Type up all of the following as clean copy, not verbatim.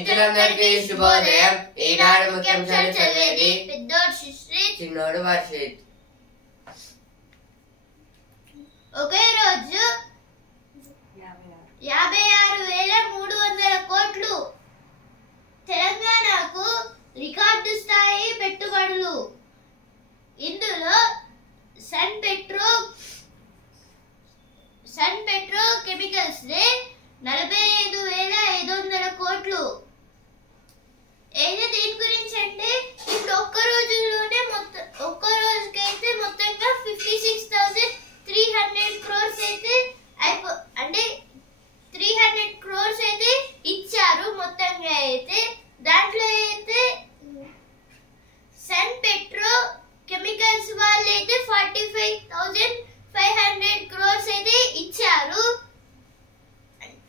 మిత్రులందరికీ శుభోదయం. ఈనాడు ముఖ్యాంశాలు చదివేది పెద్దోడు సుశ్రీత్, చిన్నోడు వర్షిత్. ఒకే రోజు 56,300 కోట్లు తెలంగాణకు రికార్డు స్థాయి పెట్టుబడులు. ఇందులో సన్ పెట్రో కెమికల్స్ 45,500 కోట్లు. అయితే దీని గురించి అంటే ఇప్పుడు ఒక్క రోజుకైతే మొత్తంగా 56,300 క్రోర్స్ అయితే అంటే 300 క్రోర్స్ అయితే ఇచ్చారు మొత్తంగా. అయితే దాంట్లో అయితే సన్ పెట్రో కెమికల్స్ వాళ్ళు అయితే 45,500 క్రోర్స్ అయితే ఇచ్చారు.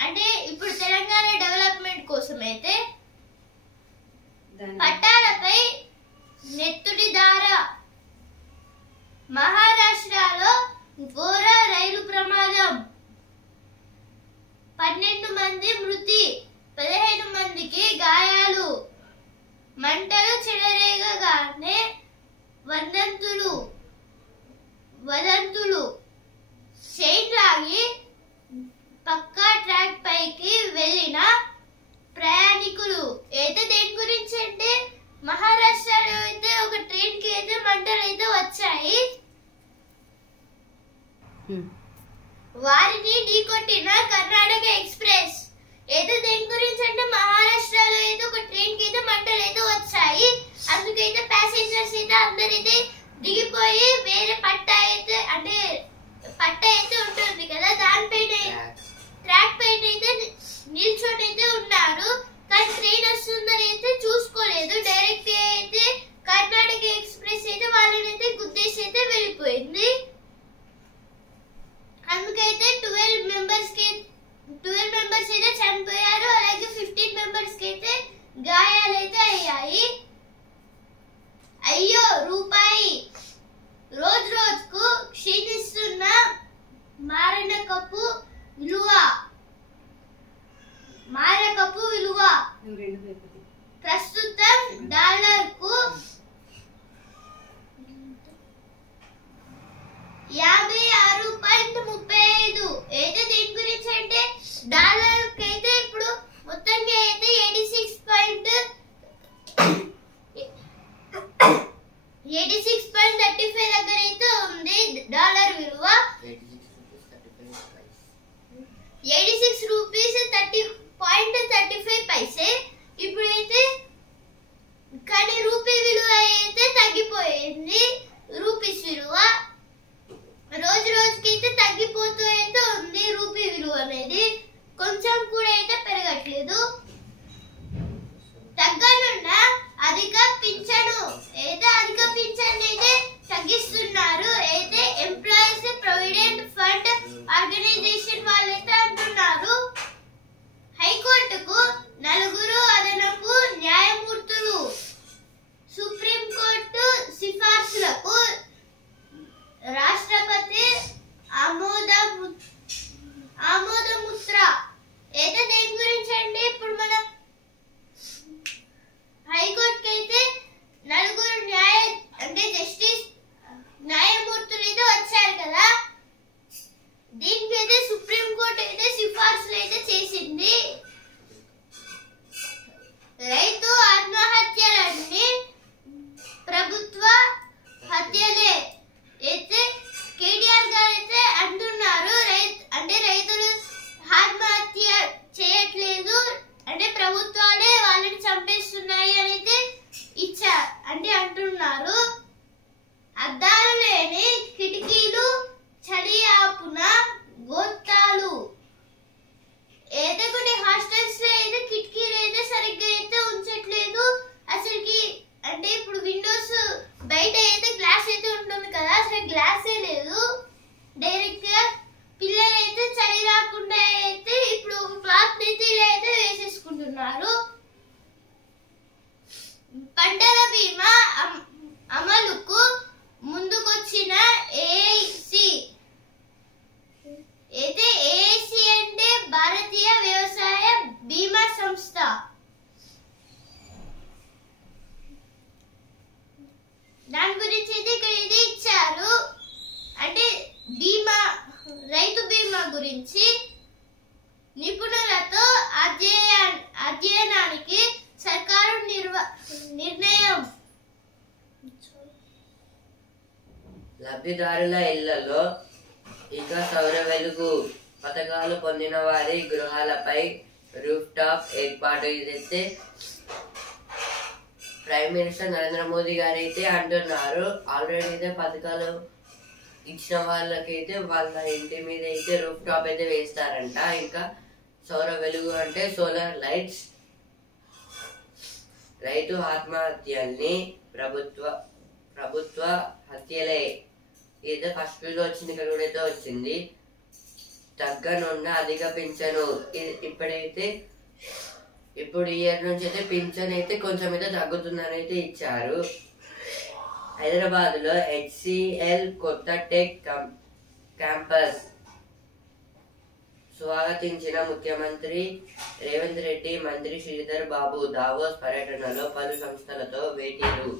అంటే ఇప్పుడు తెలంగాణ డెవలప్మెంట్ కోసం అయితే పట్టాలపై నెత్తుడి దార. మహారాష్ట్రలో ఘోర రైలు ప్రమాదం, 12 మంది మృతి, 15 మందికి గాయాలు. మంటలు చెలరేగగానే వదంతులు చైన్ లాగి పక్కా ట్రాక్ పైకి వెళ్ళిన ప్రయాణికులు. అయితే దేని గురించి అంటే మహారాష్ట్రలో అయితే ఒక ట్రైన్ కి అయితే మంటలు అయితే వచ్చాయి. వారిని ఢీకొట్టిన కర్ణాటక ఎక్స్ప్రెస్. అయితే దేని గురించి అంటే మహారాష్ట్రలో అయితే ఒక ట్రైన్ కి అయితే మంటలు అయితే వచ్చాయి. అందుకైతే ప్యాసింజర్స్ అయితే అందరైతే దిగిపోయి వేరే పట్ట అయితే ఉంటుంది కదా, దానిపైన ట్రాక్ పైన అయితే నిల్చొని అయితే ఉన్నారు. కానీ ట్రైన్ వస్తుందని అయితే చూసుకోలేదు. డైరెక్ట్ అయితే కర్ణాటక ఎక్స్ప్రెస్ అయితే వాళ్ళని అయితే గుద్దేసి అయితే వెళ్ళిపోయింది. అందుకైతే 12 మెంబర్స్ అయితే చనిపోయారు. అలాగే 15 మెంబర్స్ కి అయితే గాయాలైతే అయ్యాయి. అయ్యో రూపాయి రోజు రోజుకు క్షీణిస్తున్న మారకపు విలువ ప్రస్తుతం డాలర్కు 56.35. అయితే దీని గురించి అంటే డాలర్ అయితే ఇప్పుడు మొత్తంగా అయితే 86.35 దగ్గర అయితే ఉంది డాలర్ విలువ. 86 రూపీస్ 30.35 పైసే. ఇప్పుడైతే కానీ రూపీ విలువ అయితే తగ్గిపోయింది. రూపీస్ విలువ రోజు రోజుకి అయితే తగ్గిపోతూ అయితే ఉంది. రూపీ విలువ అనేది కొంచెం కూడా అయితే పెరగట్లేదు. తగ్గనున్న అధిక పింఛను అయితే తగ్గిస్తున్నారు. అయితే ఎంప్లాయీస్ ప్రొవిడెంట్ ఫండ్ ఆర్గనైజేషన్ వాళ్ళైతే అంటున్నారు. హైకోర్టుకు 4 అదనపు న్యాయమూర్తులు. సుప్రీంకోర్టు సిఫార్సులకు రాష్ట్రపతి ఆమోదముద్ర. అయితే దేని గురించి అంటే ఇప్పుడు మన హైకోర్టుకి అయితే 4 జస్టిస్ న్యాయమూర్తులు అయితే వచ్చారు కదా. దీనికి అయితే సుప్రీంకోర్టు అయితే సిఫార్సులు అయితే చేసింది. రైతు ఆత్మహత్యలన్నీ ప్రభుత్వ హత్యలే. అయితే కేటీఆర్ గారు అయితే అంటున్నారు రైతులు ఆత్మహత్య చేయట్లేదు, అంటే ప్రభుత్వాలే వాళ్ళని చంపేస్తున్నాయి అని అయితే అంటున్నారు. అద్దాలు లేని కిటికీలు, చలి ఆపున గోతాలు. అయితే కొన్ని హాస్టల్స్ లో అయితే కిటికీలు అయితే సరిగ్గా అయితే ఉంచట్లేదు అసలుకి. అంటే ఇప్పుడు విండోస్ బయట అయితే గ్లాస్ అయితే ఉంటుంది కదా, అసలు గ్లాసే లేదు. డైరెక్ట్ గా పిల్లలు అయితే చలి రాకుండా అయితే ఇప్పుడు క్లాత్ అయితే ఇలా అయితే వేసేసుకుంటున్నారు. పంటల బీమా అమలుకు ముందుకొచ్చిన ఏఐసి. అయితే ఏఐసి అంటే భారతీయ వ్యవసాయ బీమా సంస్థ. గురించి నిపుణులతో అధ్యయనానికి సర్కారు నిర్ణయం. లబ్ధిదారుల ఇళ్లలో ఇక సౌర వెలుగు పథకాలు పొందిన వారి గృహాలపై రూఫ్ టాప్ ఏర్పాటు. ఇదైతే ప్రైమ్ మినిస్టర్ నరేంద్ర మోదీ గారు అయితే అంటున్నారు. ఆల్రెడీ అయితే పథకాలు ఇచ్చిన వాళ్ళకైతే వాళ్ళ ఇంటి మీద అయితే రూఫ్ టాప్ అయితే వేస్తారంట. ఇంకా సౌర వెలుగు అంటే సోలార్ లైట్స్. రైతు ఆత్మహత్యల్ని ప్రభుత్వ హత్యలే. ఇదే ఫస్ట్ పేజ్ వచ్చింది, ఇక్కడ కూడా అయితే వచ్చింది. తగ్గనున్న అధిక పింఛను. ఇప్పుడు ఇయర్ నుంచి అయితే పింఛన్ అయితే కొంచెం అయితే తగ్గుతుందని అయితే ఇచ్చారు. హైదరాబాద్ లో HCL కొత్త టెక్ క్యాంపస్ స్వాగతించిన ముఖ్యమంత్రి రేవంత్ రెడ్డి. మంత్రి శ్రీధర్ బాబు దావోస్ పర్యటనలో పలు సంస్థలతో భేటీలు.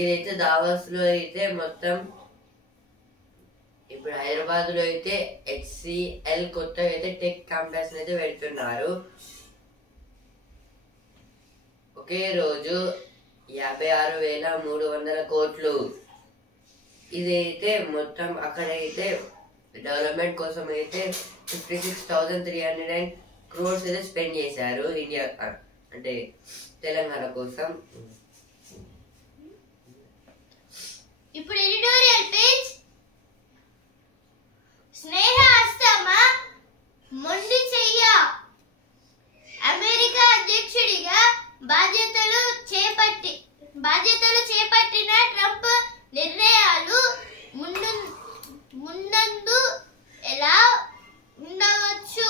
ఇదైతే దావోస్ లో అయితే మొత్తం ఇప్పుడు హైదరాబాద్ లో అయితే HCL కొత్త అయితే టెక్ క్యాంపస్ అయితే పెడుతున్నారు. ఒకే రోజు 56,300 కోట్లు. ఇదైతే మొత్తం అక్కడైతే డెవలప్మెంట్ కోసం అయితే 56,309 crores అయితే స్పెండ్ చేశారు ఇండియా అంటే తెలంగాణ కోసం. ఇప్పుడు ఎడిటోరియల్ పేజ్. స్నేహ అస్తమా మొండి చెయ్య. అమెరికా అధ్యక్షుడిగా బాధ్యతలు చేపట్టిన ట్రంప్ నిర్ణయాలు ముందు ఎలా ఉండవచ్చు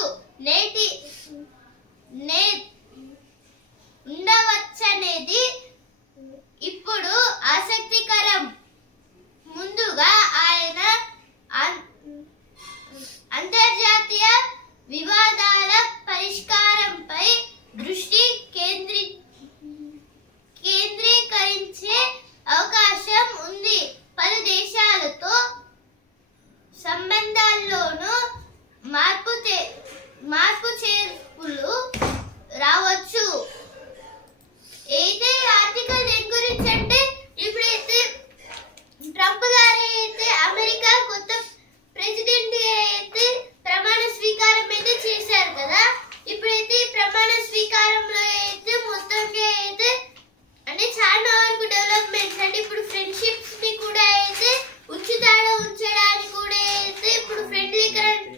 ఉండవచ్చనేది ఇప్పుడు ఆసక్తికరం. ముందుగా ఆయన అంతర్జాతీయ వివాదాల పరిష్కారంపై దృష్టి కేంద్రీకరించే అవకాశం ఉంది. పలు దేశాలతో సంబంధాల్లోనూ మార్పు చేర్పులు రావచ్చు. అయితే ఆర్టికల్ దేని గురించి అంటే ఇప్పుడైతే ట్రంప్ గారు అయితే అమెరికా కొత్త ప్రెసిడెంట్ అయితే ప్రమాణ స్వీకారం అయితే చేశారు కదా. ఇప్పుడైతే ప్రమాణ స్వీకారంలో అయితే మొత్తంగా అయితే అంటే చాలా వరకు డెవలప్మెంట్స్ అంటే ఇప్పుడు ఫ్రెండ్షిప్స్ ని కూడా అయితే ఉంచడానికి కూడా అయితే ఇప్పుడు ఫ్రెండ్లీ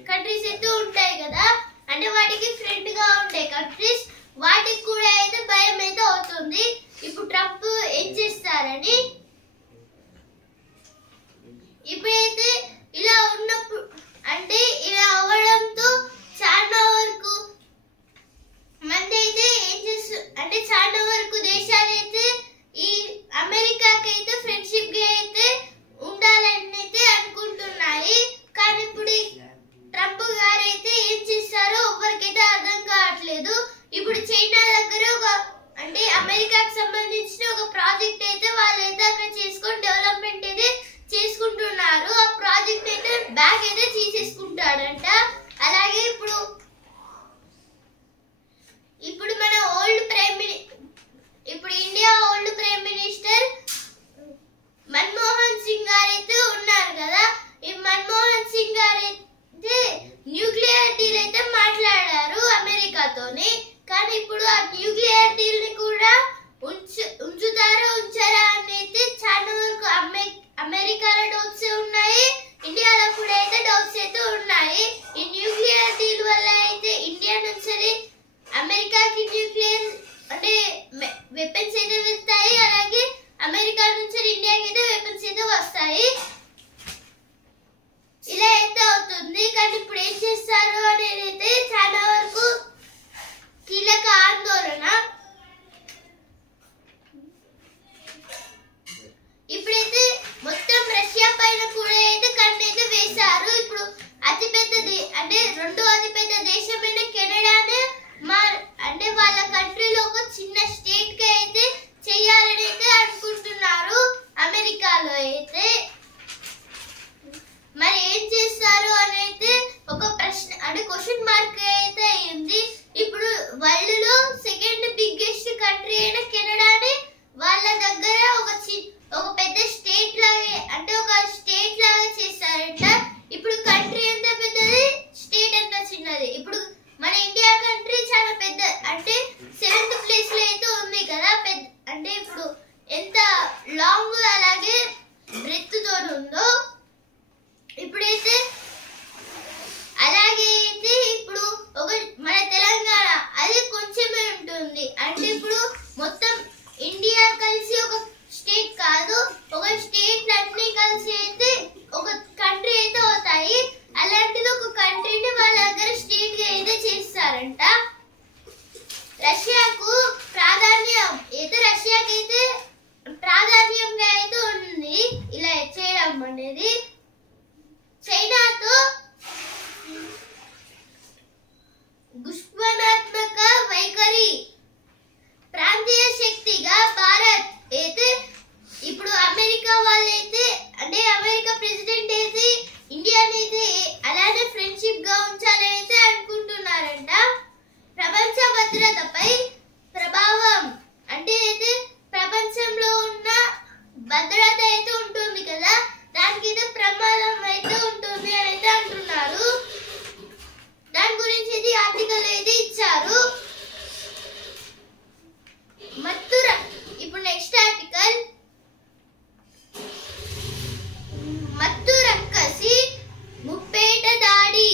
కంట్రీస్ అయితే ఉంటాయి కదా, అంటే వాటికి ఫ్రెండ్ గా ఉంటాయి కంట్రీస్, వాటికి కూడా అయితే భయం అయితే అవుతుంది ఇప్పుడు ట్రంప్ ఏం చేస్తారని. ఇప్పుడైతే ఇలా ఉన్నప్పుడు అంటే ఇలా అవ్వడంతో చాలా వరకు మంది అయితే ఏం చేస్తారు అంటే చాలా వరకు దేశాలు అయితే ఈ అమెరికాకి అయితే ఫ్రెండ్షిప్ గా అయితే ఉండాలని అయితే అనుకుంటున్నాయి. కానీ ఇప్పుడు ట్రంప్ గారు అయితే ఏం చేస్తారో ఎవరికైతే అర్థం కావట్లేదు. ఇప్పుడు చైనా దగ్గర అంటే అమెరికాకి సంబంధించిన ఒక ప్రాజెక్ట్ అయితే వాళ్ళైతే అక్కడ చేసుకొని డెవలప్మెంట్ అయితే చేసుకుంటున్నారు. ఆ ప్రాజెక్ట్ అయితే బ్యాక్ అయితే తీసేసుకుంటాడంట. అలాగే ఇప్పుడు మన ఇప్పుడు India old prime minister Manmohan Singh గారు అయితే ఉన్నారు కదా. ఈ మన్మోహన్ సింగ్ గారు అయితే న్యూక్లియర్ డీల్ అయితే మాట్లాడారు అమెరికాతోని. కానీ ఇప్పుడు ఆ న్యూక్లియర్ డీల్ ని కూడా ఉంచరా అని అయితే చాలా వరకు అమెరికాలో డౌట్స్ ఉన్నాయి, ఇండియాలో కూడా అయితే డౌట్స్ అయితే ఉన్నాయి. ఈ న్యూక్లియర్ డీల్ వల్ల అయితే ఇండియా నుంచి అమెరికాకి న్యూక్లియర్ అంటే వెపన్స్ అయితే వెళ్తాయి, అలాగే అమెరికా నుంచి ఇండియాకి అయితే వెపన్స్ అయితే వస్తాయి. ఇలా అయితే అవుతుంది. కానీ ఇప్పుడు ఏం చేస్తారు అనేది అయితే చాలా వరకు కీలక ఆందోళన. ఇప్పుడైతే మొత్తం రష్యా పైన కూడా అయితే కన్ను అయితే వేశారు. ఇప్పుడు అంటే రెండో అతిపెద్ద దేశమైన కెనడానే అంటే వాళ్ళ కంట్రీలో ఒక చిన్న స్టేట్ గా అయితే చేయాలని అయితే అనుకుంటున్నారు అమెరికాలో అయితే. వరల్డ్ లో సెకండ్ బిగ్గెస్ట్ కంట్రీ అయిన కెనడాని వాళ్ళ దగ్గర ఒక పెద్ద స్టేట్ లాగా అంటే ఒక స్టేట్ లాగా చేస్తారంట. ఇప్పుడు కంట్రీ ఎంత పెద్దది, స్టేట్ ఎంత చిన్నది. ఇప్పుడు మన ఇండియా కంట్రీ చాలా పెద్ద అంటే 7th ప్లేస్ లో అయితే ఉంది కదా. అంటే ఇప్పుడు ఎంత లాంగ్ అలాగే బ్రెత్ తో ఉందో ఇప్పుడైతే అలాగే అయితే ఇప్పుడు ఒక మన తెలంగాణ అది కొంచెమే ఉంటుంది. అంటే ఇప్పుడు మొత్తం ఇండియా కలిసి ఒక స్టేట్ కాదు, ఒక స్టేట్ అన్ని కలిసి అయితే ఒక కంట్రీ అయితే అవుతాయి. అలాంటిది ఒక కంట్రీని వాళ్ళ దగ్గర స్టేట్ గా అయితే చేస్తారంట. రష్యాకు రష్యాకి అయితే ప్రాధాన్యంగా అయితే ఉంది ఇలా చేయడం అనేది. చైనాతో దుష్పనాత్మక వైఖరి ప్రాంతీయ శక్తిగా భారత్ అయితే ఇప్పుడు అమెరికా వాళ్ళైతే అంటే అమెరికా ప్రెసిడెంట్ అయితే ఇండియానైతే అలానే ఫ్రెండ్షిప్ గా ఉంచాలని అయితే అనుకుంటున్నారంట. ప్రపంచ భద్రతపై ప్రభావం అంటే అయితే ప్రపంచంలో ఉన్న భద్రత అయితే ఉంటుంది కదా, దానికి అయితే ప్రమాదం అయితే ఉంటుంది అని అయితే అంటున్నారు. దాని గురించి ఇది ఆర్టికల్ అయితే ఇచ్చారు. ఇప్పుడు నెక్స్ట్ ఆర్టికల్ మత్తు రక్కసి ముప్పేట దాడి.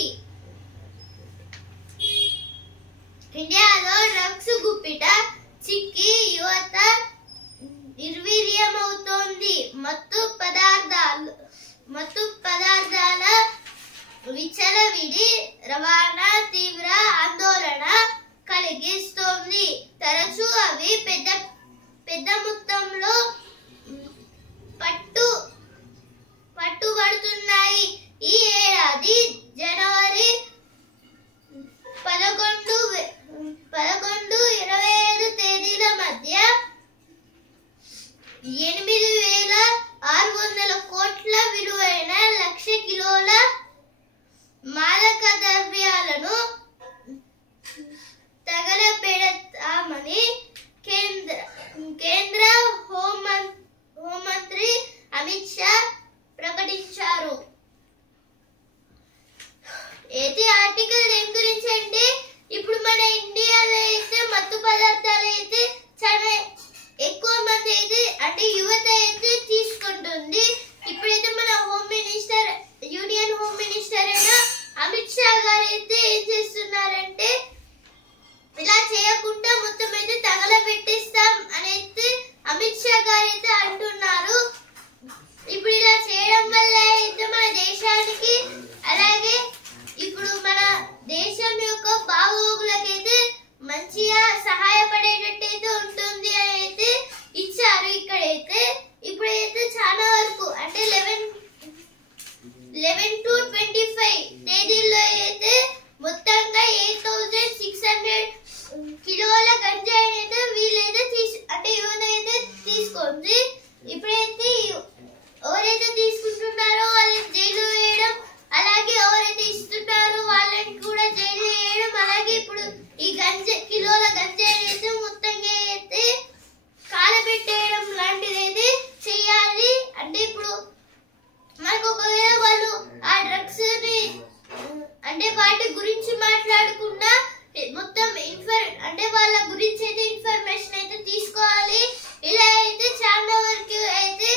ఇండియాలో డ్రగ్స్ గుప్పిట చిక్కి యువత నిర్వీర్యమవుతోంది. మత్తు పదార్థాల విచ్చలవిడి రవాణా తీవ్ర ఆందోళన కలిగిస్తోంది. తరచూ అవి పెద్ద మొత్తంలో పట్టుబడుతున్నాయి. ఈ ఏడాది జనవరి 11-25 తేదీల మధ్య 8,600 కోట్ల విలువైన 1,00,000 కిలోల మాదక ద్రవ్యాలను తగలబెడతామని కేంద్ర హోంమంత్రి అమిత్ షా ప్రకటించారు. అయితే ఆర్టికల్ దేని గురించి అంటే ఇప్పుడు మన ఇండియాలో అయితే మత్తు పదార్థాలు అయితే చాలా ఎక్కువ మంది అయితే అంటే యువత అయితే తీసుకుంటుంది. ఇప్పుడైతే మన యూనియన్ హోమ్ మినిస్టర్ అయిన అమిత్ షా గారు అయితే ఏం చేస్తున్నారంటే ఇలా చేయకుండా మొత్తం అయితే తగలబెట్టిస్తాం అని అయితే అమిత్ షా గారు అయితే అంటున్నారు. ఇప్పుడు ఇలా చేయడం వల్ల అయితే మన దేశానికి అలాగే ఇప్పుడు మన దేశం యొక్క బాగోగులకైతే మంచిగా సహాయపడేటట్టయితే ఉంటుంది అని అయితే ఇచ్చారు. ఇక్కడైతే ఇప్పుడైతే చాలా వరకు అంటే 11-25 తేదీల్లో అయితే మొత్తంగా 8,600 కిలోల గంజాయిని అయితే వీళ్ళైతే అంటే యువత అయితే తీసుకుంది. ఇప్పుడైతే ఎవరైతే తీసుకుంటున్నారో వాళ్ళని జైలు వేయడం, అలాగే ఎవరైతే ఇస్తున్నారో వాళ్ళని కూడా జైలు వేయడం, అలాగే ఇప్పుడు ఈ కిలోల గంజాయిని అయితే మొత్తంగా అయితే కాలబెట్టేయడం లాంటిది అయితే చెయ్యాలి. అంటే ఇప్పుడు మనకు ఒకవేళ వాళ్ళు ఆ డ్రగ్స్ ని అంటే వాటి గురించి మాట్లాడకుండా మొత్తం అంటే వాళ్ళ గురించి అయితే ఇన్ఫర్మేషన్ అయితే తీసుకోవాలి. ఇలా అయితే చాలా వరకు అయితే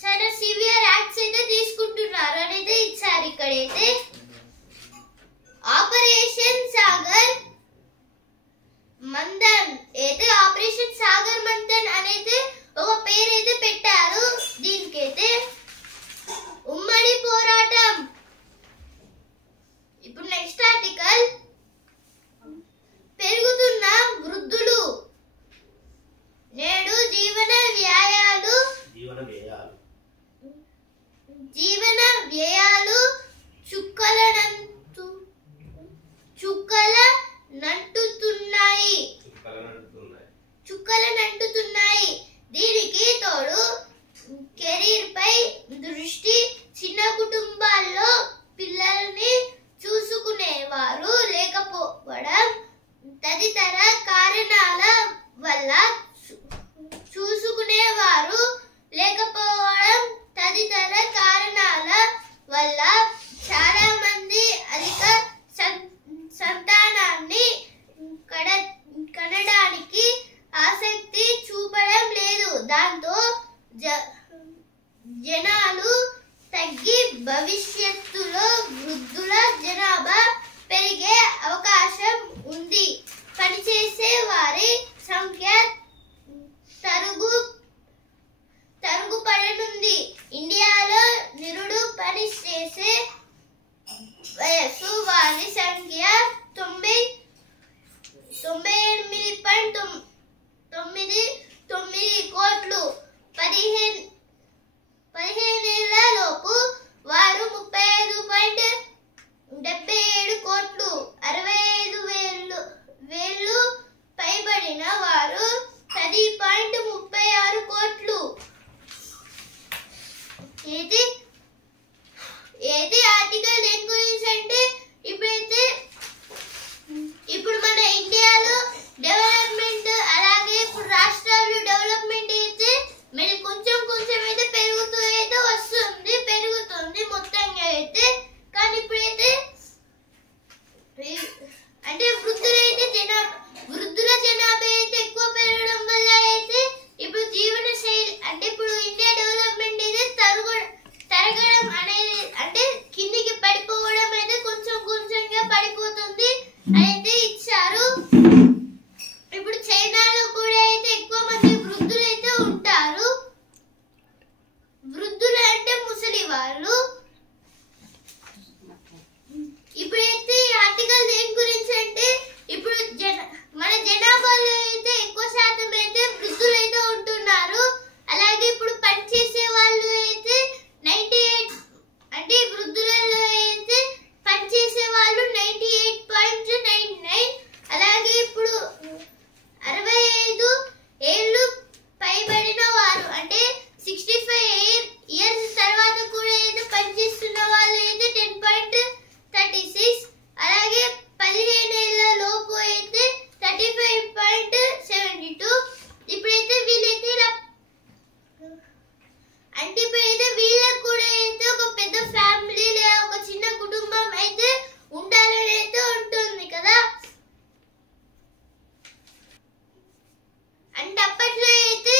చాలా సివియర్ యాక్ట్స్ అయితే తీసుకుంటున్నారు అని అయితే ఇచ్చారు. ఇక్కడైతే ఆపరేషన్ సాగర్ మంథన్ అయితే ఆపరేషన్ సాగర్ మంథన్ అనేది ఒక పేరు అయితే పెట్టారు. దీనికైతే ఉమ్మడి పోరాటం. ఇప్పుడు నెక్స్ట్ ఆర్టికల్ పెరుగుతున్న వృద్ధులు నేడు జీవన వ్యయాలు చుక్కలనంటుతున్నాయి. దీనికి తోడు కెరీర్ పై దృష్టి, చిన్న కుటుంబాల్లో పిల్లల్ని చూసుకునేవారు లేకపోవడం, తదితర కారణాల వల్ల చూసుకునేవారు లేకపోవడం తదితర కారణాల వల్ల చాలా మంది అధిక సంతానాన్ని కనడానికి ఆసక్తి చూపడం లేదు. దాంతో జనాలు తగ్గి భవిష్యత్తులో వృద్ధుల జనాభా పెరిగే అవకాశం ఉంది. పనిచేసే వారి సంఖ్య తరుగుపడనుంది. ఇండియాలో నిరుడు పనిచేసే వయసు వారి సంఖ్య 98.99 కోట్లు. 15 ఏళ్ల లోపు వారు 35.77 కోట్లు. 65 వేళ్లు పైబడిన వారు 10.36 కోట్లు. ఏది ఆర్టికల్ దేని గురించి అంటే ఇప్పుడు మన ఇండియాలో డెవలప్మెంట్ అలాగే ఇప్పుడు రాష్ట్రాలు డెవలప్మెంట్ అయితే మరి కొంచెం అయితే పెరుగుతుంది మొత్తంగా అయితే. కానీ ఇప్పుడైతే అంటే వృద్ధుల జనాభా అయితే ఎక్కువ పెరగడం వల్ల అయితే ఇప్పుడు జీవన శైలి అంటే ఇప్పుడు ఇండియా డెవలప్మెంట్ అయితే తరగడం అనేది అంటే కిందికి పడిపోవడం అయితే కొంచెంగా పడిపోతుంది అయితే ఇచ్చారు. ఇప్పుడు చైనాలో కూడా అయితే ఎక్కువ మంది వృద్ధులు అయితే ఉంటారు. వృద్ధులు అంటే ముసలి వాళ్ళు. ఇప్పుడైతే ఈ ఆర్టికల్ దేని గురించి అంటే ఇప్పుడు మన జనాభాలో అయితే ఎక్కువ శాతం అయితే వృద్ధులు అయితే ఉంటున్నారు. అలాగే ఇప్పుడు పనిచేసే వాళ్ళు అయితే 98 అంటే వృద్ధులలో అయితే పనిచేసే వాళ్ళు 98.99. అలాగే ఇప్పుడు 65 ఏళ్ళు పైబడిన వారు అంటే 65 ఇయర్స్ తర్వాత కూడా అయితే పనిచేస్తున్న వాళ్ళు అయితే 10.36. అలాగే 15 ఏళ్ల లోపు అయితే 35.72. ఇప్పుడైతే వీళ్ళైతే ఇప్పుడైతే వీళ్ళకు కూడా అయితే ఒక పెద్ద ఫ్యామిలీ లేదా ఒక చిన్న కుటుంబం అయితే ఉండాలని అయితే ఉంటుంది కదా. అంటే అప్పట్లో అయితే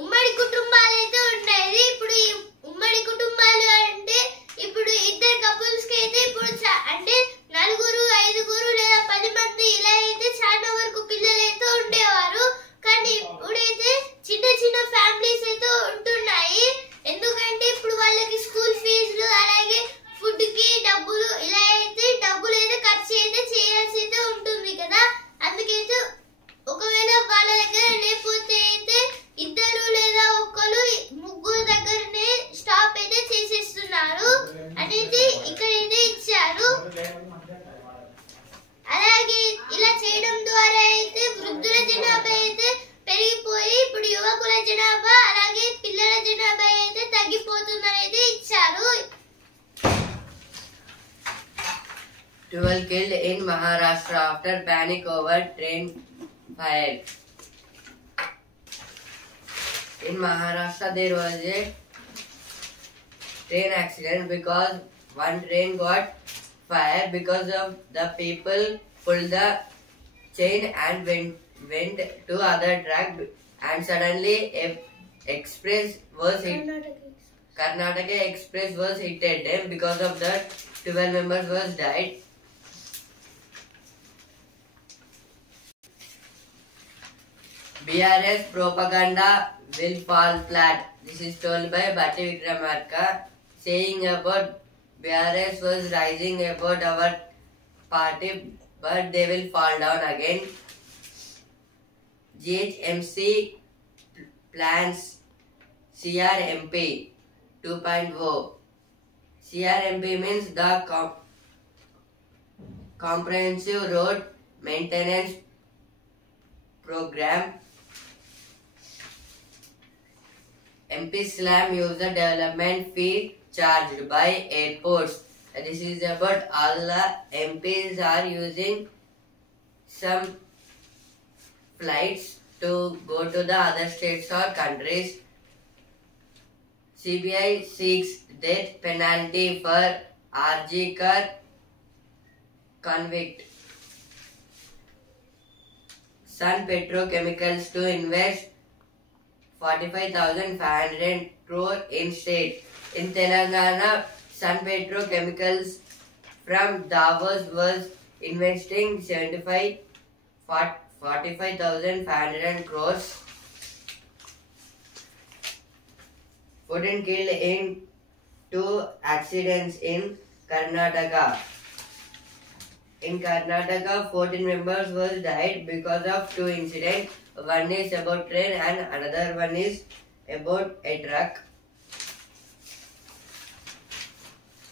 ఉమ్మడి కుటుంబాలు అయితే ఉండేది. ఇప్పుడు ఈ ఉమ్మడి కుటుంబాలు అంటే ఇప్పుడు ఇద్దరు కపుల్స్ కి అయితే ఇప్పుడు అంటే 4, 5 లేదా 10 మంది ఇలా అయితే చాలా వరకు పిల్లలు అయితే ఉండేవారు. కానీ ఇప్పుడైతే చిన్న ఫ్యామిలీస్ అయితే ఉంటున్నాయి. ఎందుకంటే ఇప్పుడు వాళ్ళకి స్కూల్ ఫీజులు అలాగే ఫుడ్ కి డబ్బులు ఇలా అయితే డబ్బులు అయితే ఖర్చు అయితే చేయాల్సి అయితే ఉంటుంది కదా. అందుకైతే ఒకవేళ వాళ్ళ దగ్గర లేకపోతే అయితే 2 లేదా 1 దగ్గరనే స్టాప్ అయితే చేసేస్తున్నారు అనేది ఇక్కడైతే ఇచ్చారు. అలాగే ఇలా చేయడం ద్వారా అయితే వృద్ధుల జనాభా అయితే పెరిగిపోయి ఇప్పుడు యువకుల జనాభా అలాగే పిల్లల జనాభా అయితే తగ్గిపోతుందని అయితే ఇచ్చారు. 12 killed in Maharashtra after panic over train fire. In Maharashtra there was a train accident because one train got fire because of the people pulled the chain and went to other track and suddenly a express was hit. Karnataka Express was hit them. Because of that 12 members was died. BRS propaganda will fall flat. This is told by Bhatti Vikramarka, saying about BRS was rising about our party, but they will fall down again. GHMC plans CRMP 2.0. CRMP means the Comprehensive Road Maintenance Program. MP Slam use the development fee charged by airports. This is about all the MPs are using some flights to go to the other states or countries. CBI seeks death penalty for RG Kar convict. Sun Petrochemicals to invest 45,500 crore in state. In Telangana, Sun Petrochemicals from Davos was investing 45,500 crores. 14 killed in 2 accidents in Karnataka. In Karnataka, 14 members was died because of 2 incidents. One is about train and another one is about a truck.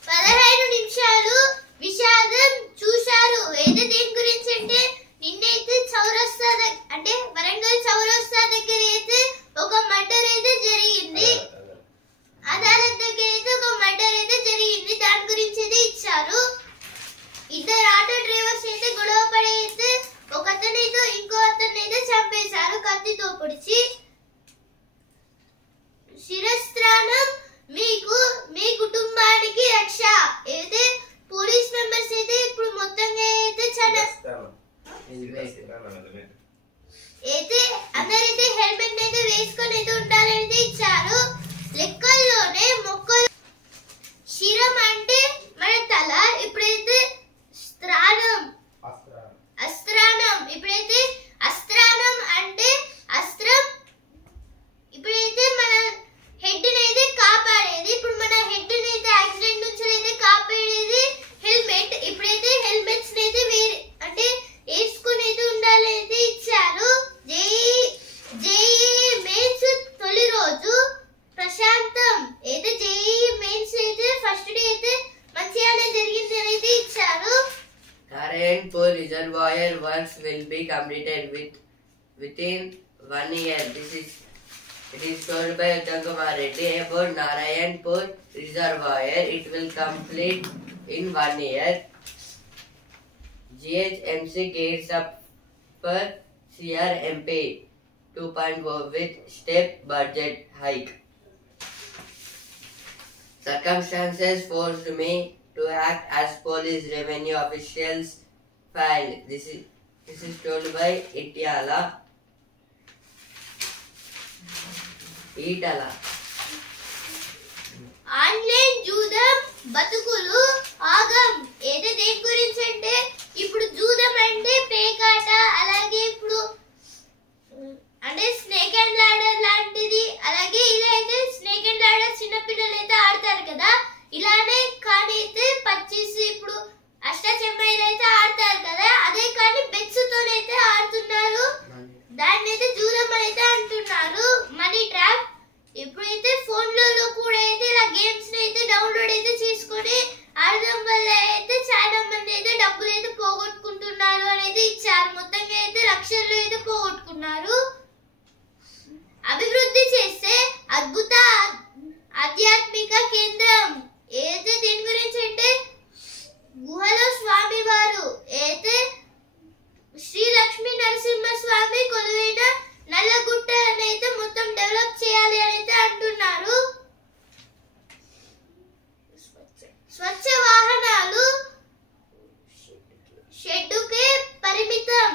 15 నిమిషాలు విషాదం చూశారు. అయితే దేని గురించి అంటే నిన్నైతే చౌరస్తా అంటే వరంగల్ చౌరస్తా దగ్గర అయితే ఒక మర్డర్ అయితే జరిగింది. అదాలత్ దగ్గర అయితే ఒక మర్డర్ అయితే జరిగింది. దాని గురించి అయితే ఇచ్చారు. ఇద్దరు ఆటో డ్రైవర్స్ అయితే గొడవ పడి అయితే ఒక అతనైతే ఇంకో అతనైతే చంపేశారు కత్తితో పొడిచి. శిరస్త్రాణం మీకు మీ కుటుంబానికి రక్ష. అయితే పోలీస్ మెంబర్స్ అయితే ఇప్పుడు మొత్తంగా అయితే చాలా అయితే అందరైతే హెల్మెట్ అయితే వేసుకొని అయితే ఉండాలని ఇచ్చారు. లెక్కల్లోనే మొక్కలు శిరం అంటే మన తల, ఇప్పుడైతే అస్త్రాణం ఇప్పుడైతే అస్త్రాణం అంటే అస్త్రం. ఇప్పుడైతే మన హెడ్ అయితే కాపాడేది. ఇప్పుడు మన హెడ్ అయితే యాక్సిడెంట్ నుంచి అయితే కాపాడేది హెల్మెట్. ఇప్పుడైతే హెల్మెట్స్ అయితే వేరే అంటే వేసుకుని అయితే ఉండాలైతే ఇచ్చారు. జేఈ మెయిన్స్ తొలి రోజు ప్రశాంతం. అయితే జేఈ మెయిన్స్ అయితే ఫస్ట్ డే అయితే మంచిగానే జరిగింది అయితే ఇచ్చారు. Narayanpur Reservoir works will be completed within 1 year. It is told by Uttam Kumar Reddy about Narayanpur Reservoir. It will complete in 1 year. GHMC gears up for CRMP 2.0 with step budget hike. Circumstances forced me to act as police revenue officials filed. This is told by Itala. Online జూదం బతుకులు ఆగం. ఏదో దేని గురించి అంటే ఇప్పుడు జూదం అంటే పేకాట, అలాగే ఇప్పుడు అంటే స్నేక్ అండ్ లాడర్ లాంటిది. అలాగే ఇలా అయితే స్నేక్ అండ్ లాడర్ చిన్నపిల్లలు అయితే ఆడతారు కదా, ఇలానే కానీ అయితే 25 ఇప్పుడు అష్టాచెమ్మాయిలు అయితే ఆడతారు కదా, అదే కానీ బెట్స్ తోనైతే ఆడుతున్నారు. దాన్ని అయితే జూదం అయితే అంటున్నారు. Money trap. ఇప్పుడైతే ఫోన్లలో కూడా అయితే ఇలా గేమ్స్ అయితే డౌన్లోడ్ అయితే చేసుకొని ఆడడం వల్ల అయితే చాలా మంది అయితే డబ్బులు అయితే పోగొట్టుకుంటున్నారు అని అయితే ఇచ్చారు. మొత్తంగా అయితే లక్షలు అయితే పోగొట్టుకున్నారు. అభివృద్ధి చేస్తే అద్భుత ఆధ్యాత్మిక కేంద్రం. అయితే దీని గురించి అంటే గుహలో స్వామి వారు అయితే శ్రీ లక్ష్మీ నరసింహ స్వామి కొలువైన నల్లగుట్ట అయితే మొత్తం డెవలప్ చేయాలి అని అయితే అంటున్నారు. స్వచ్ఛ వాహనాలు షెడ్డుకే పరిమితం.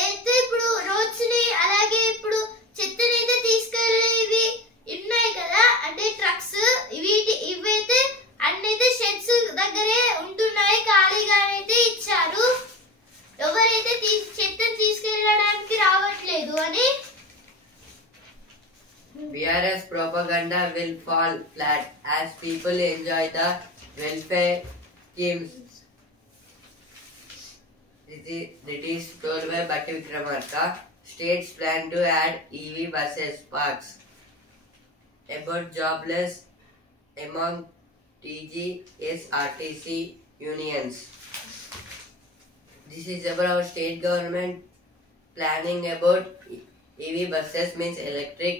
అయితే ఇప్పుడు రోడ్స్ ని అలాగే ఇప్పుడు చెత్తని అయితే తీసుకెళ్లేవి ఉన్నాయి కదా, అంటే ట్రక్స్ ఇవైతే అన్నైతే షెడ్స్ దగ్గరే ఉంటున్నాయి, ఖాళీగానైతే ఇచ్చారు. ఎవరైతే చెత్తని తీసుకెళ్ళడానికి రావట్లేదు అని. BRS propaganda will fall flat as people enjoy the welfare schemes. It is told by Bhatti Vikramarka. States plan to add EV buses parks. About jobless among TGSRTC unions. This is about our state government planning about EV buses, means electric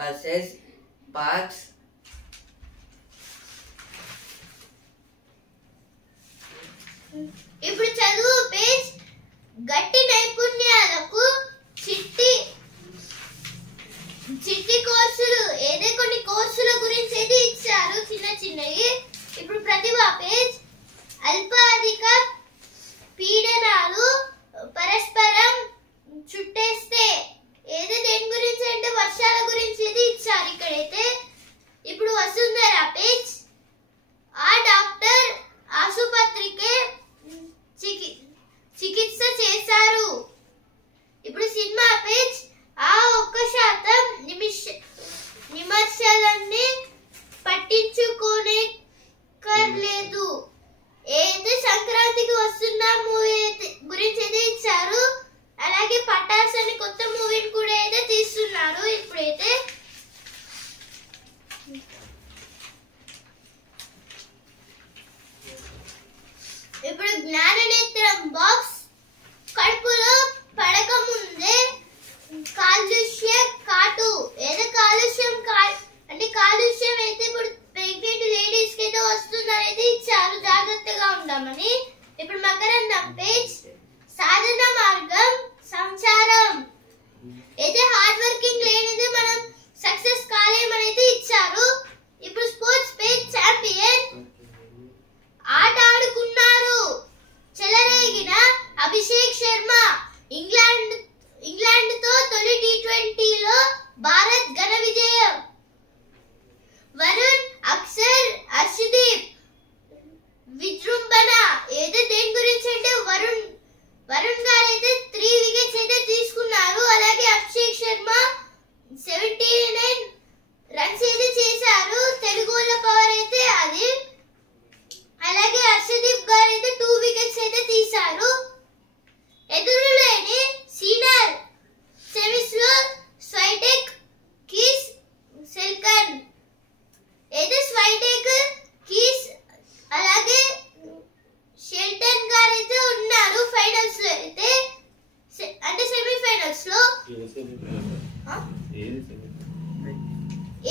buses, parks. ఇప్పుడు చదువు page. గట్టి నైపుణ్యాల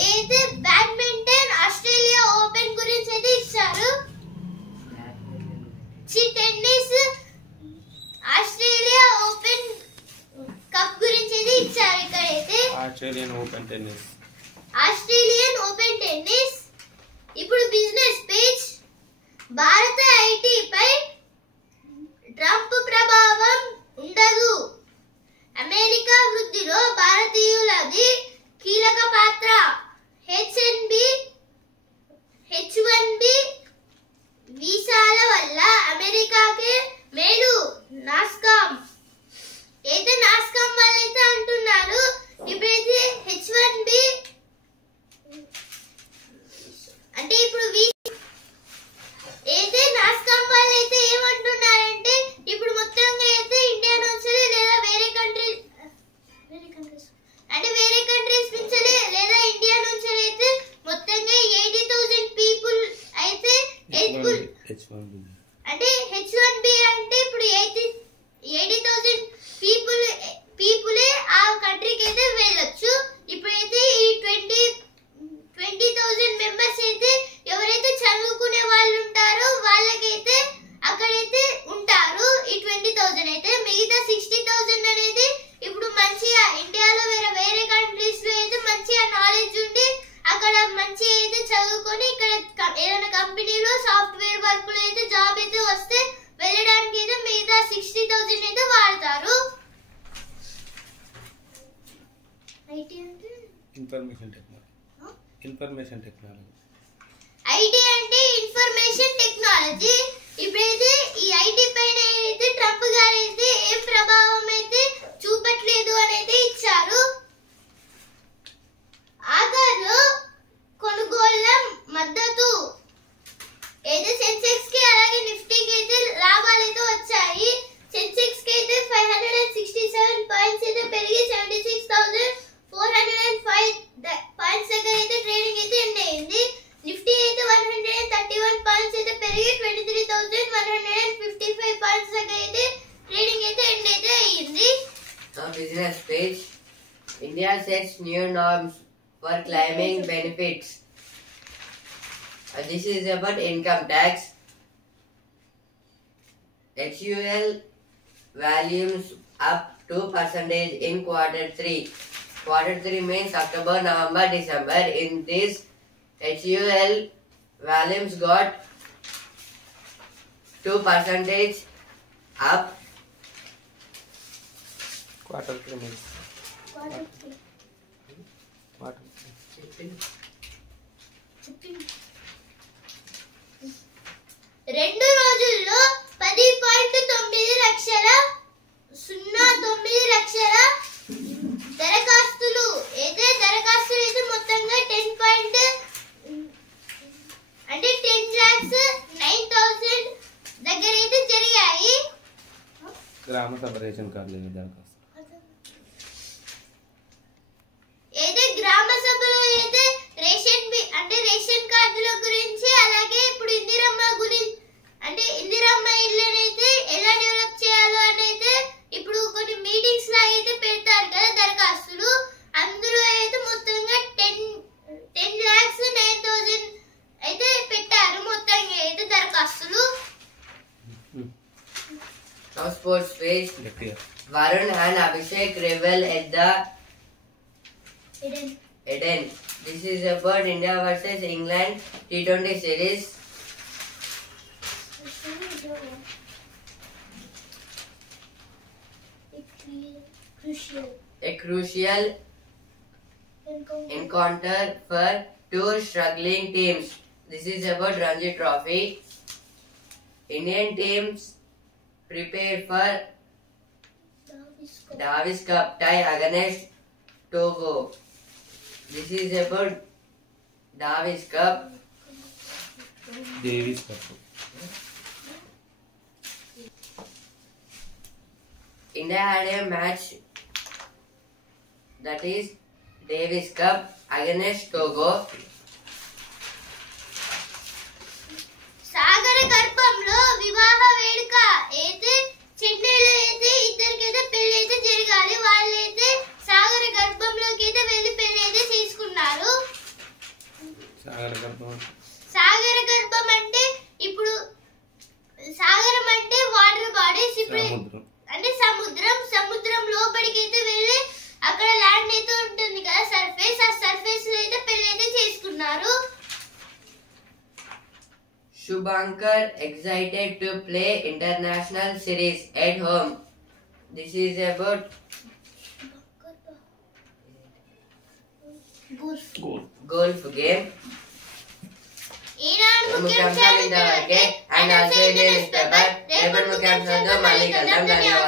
అయితే badminton Australia open గురించి అయితే ఇచ్చారు. Tennis Australia open cup గురించి అయితే ఇచ్చారు. ఇక్కడైతే ఆస్ట్రేలియన్ ఓపెన్ టెన్నిస్. ఇప్పుడు బిజినెస్ పేజ్. భారత ఐటీపై ట్రంప్ ప్రభావం ఉండదు. అమెరికా వృద్ధిలో భారతీయులది కీలక పాత్ర. H1B వీసాల వల్ల అమెరికాకే మేలు. నాస్కామ్ వల్ల అయితే అంటున్నారు. ఇప్పుడైతే H1B అంటే ఇప్పుడు అయితే నాస్కామ్ వాళ్ళు అయితే ఏమంటున్నారంటే ఇప్పుడు మొత్తంగా అయితే ఇండియా నుంచి లేదా వేరే కంట్రీస్ నుంచి లేదా ఇండియా నుంచి అయితే మొత్తంగా 80,000 పీపుల్ అయితే అంటే H1B అంటే ఇప్పుడు 80,000 పీపులే ఆ కంట్రీకి అయితే వెళ్ళొచ్చు. ఇప్పుడైతే ఈ 20,000 మెంబర్స్ అయితే ఎవరైతే చదువుకునే వాళ్ళు ఉంటారో వాళ్ళకైతే అక్కడైతే ఉంటారు. ఈ 20,000 అయితే మిగతా 60,000 అనేది ఇప్పుడు మంచిగా ఇండియాలో వేరే కంట్రీస్ లో అయితే మంచిగా నాలెడ్జ్ ఉండి అక్కడ మంచిగా అయితే చదువుకొని ఇక్కడ ఏదైనా కంపెనీలో సాఫ్ట్వేర్ వర్క్ లో అయితే జాబ్ అయితే వస్తే వెళ్ళడానికి అయితే మిగతా 60,000 అయితే వాడతారు. ఐటీ అంటే ఇన్ఫర్మేషన్ టెక్నాలజీ. ఐటీ అంటే ఇన్ఫర్మేషన్ టెక్నాలజీ. ఇప్పుడైతే ఈ ఐటీ పైన అయితే ట్రంప్ గారు అయితే ఏం ప్రభావం అయితే చూపట్లేదు అని అయితే ఇచ్చారు. ఆఖరు కొనుగోళ్ల మద్దతు అయితే సెన్సెక్స్ కి అలాగే నిఫ్టీకి అయితే లాభాలు అయితే వచ్చాయి. సెన్సెక్స్ కి అయితే 567 పాయింట్స్ అయితే పెరిగి 76,405 పాయింట్స్ దగ్గర అయితే ట్రేడింగ్ అయితే ఎండ్ అయింది. నిఫ్టీ అయితే 131 పాయింట్స్ అయితే పెరిగి 23,155 పాయింట్స్ దగ్గర అయితే ట్రేడింగ్ అయితే ఎండ్ అయితే అయ్యింది. Business page. India sets new norms for claiming benefits. This is about income tax. HUL volumes up 2% in Q3. Q3 means October, November, December. In this, HUL volumes got 2% up. Q3 means రెండు రోజుల్లో 10.9 లక్షల 09 లక్షల దరఖాస్తులు అయితే మొత్తంగా 10,09,000 దగ్గర అయితే జరిగాయి. గ్రామ సభ రేషన్ కార్డుల దరఖాస్తు అయితే గ్రామ సభలో అయితే రేషన్ కార్డుల గురించి అలాగే ఇప్పుడు ఇందిరమ్మ ఇల్లుని అయితే ఎలా డెవలప్ చేయాలో అని అయితే ఇప్పుడు కొన్ని మీటింగ్స్ లాగా అయితే పెడతారు కదా దరఖాస్తులు. అందులో అయితే మొత్తంగా 10,09,000 అయితే పెట్టారు మొత్తంగా అయితే దరఖాస్తులు. Now sports page. Varun and Abhishek revel at the Eden. This is about India versus England T20 series. A crucial encounter for two struggling teams. This is about Ranji Trophy. Indian teams prepare for Davis Cup tie against Togo. This is about Davis Cup. India had a match that is Davis Cup against Togo. సాగర గర్భంలో వివాహ వేడుక అయితే చెన్నైలో అయితే ఇద్దరికైతే పెళ్లి అయితే జరగాలి. వాళ్ళైతే అక్కడ ల్యాండ్ అయితే ఉంటుంది కదా సర్ఫేస్, ఆ సర్ఫేస్ లో అయితే పెళ్లి అయితే చేసుకున్నారు. Shubhankar excited to play international series at home. This is about golf game. ఈనాడు ముఖ్యాంశాలు ఇంతవరకే. And also Indian news paper. రేపటి ముఖ్యాంశాలతో మళ్ళీ కలుద్దాం. ధన్యవాదాలు.